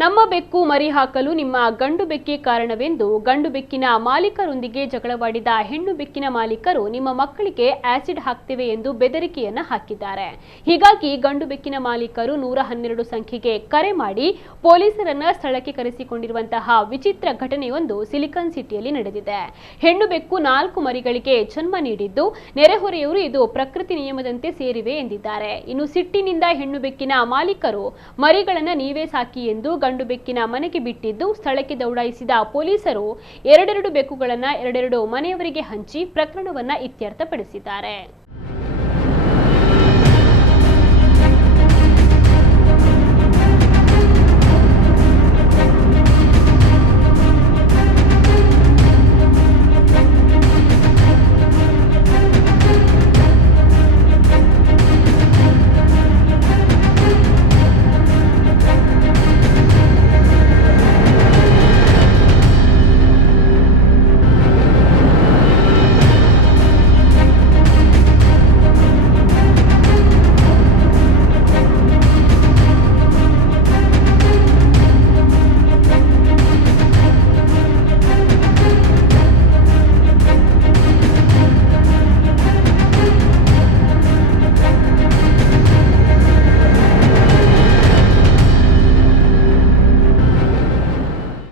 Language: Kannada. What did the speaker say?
ನಮ್ಮ ಬೆಕ್ಕು ಮರಿ ಹಾಕಲು ನಿಮ್ಮ ಗಂಡು ಬೆಕ್ಕೇ ಕಾರಣವೆಂದು ಗಂಡು ಬೆಕ್ಕಿನ ಮಾಲೀಕರೊಂದಿಗೆ ಜಗಳವಾಡಿದ ಹೆಣ್ಣು ಬೆಕ್ಕಿನ ಮಾಲೀಕರು ನಿಮ್ಮ ಮಕ್ಕಳಿಗೆ ಆಸಿಡ್ ಹಾಕ್ತೇವೆ ಎಂದು ಬೆದರಿಕೆಯನ್ನ ಹಾಕಿದ್ದಾರೆ. ಹೀಗಾಗಿ ಗಂಡು ಬೆಕ್ಕಿನ ಮಾಲೀಕರು 112 ಸಂಖ್ಯೆಗೆ ಕರೆ ಮಾಡಿ ಪೊಲೀಸರನ್ನ ಸ್ಥಳಕ್ಕೆ ಕರೆಸಿಕೊಂಡಿರುವಂತಹ ವಿಚಿತ್ರ ಘಟನೆಯೊಂದು ಸಿಲಿಕಾನ್ ಸಿಟಿಯಲ್ಲಿ ನಡೆದಿದೆ. ಹೆಣ್ಣು ಬೆಕ್ಕು 4 ಮರಿಗಳಿಗೆ ಜನ್ಮ ನೀಡಿದ್ದು ನೆರೆಹೊರೆಯವರು ಇದು ಪ್ರಕೃತಿ ನಿಯಮದಂತೆ ಸೇರಿವೆ ಎಂದಿದ್ದಾರೆ. ಇನ್ನು ಸಿಟ್ಟಿನಿಂದ ಹೆಣ್ಣು ಬೆಕ್ಕಿನ ಮಾಲೀಕರು ಮರಿಗಳನ್ನ ನೀವೇ ಸಾಕಿ ಎಂದು ಗಂಡು ಬೆಕ್ಕಿನ ಮನೆಗೆ ಬಿಟ್ಟಿದ್ದು ಸ್ಥಳಕ್ಕೆ ದೌಡಾಯಿಸಿದ ಪೊಲೀಸರು ಎರಡೆರಡು ಬೆಕ್ಕುಗಳನ್ನು ಎರಡೆರಡು ಮನೆಯವರಿಗೆ ಹಂಚಿ ಪ್ರಕರಣವನ್ನ ಇತ್ಯರ್ಥಪಡಿಸಿದ್ದಾರೆ.